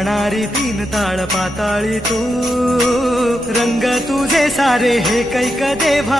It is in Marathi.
गाणारी तीन ताळ पाताळी तू, रंग तुझे सारे हे कैक देवा।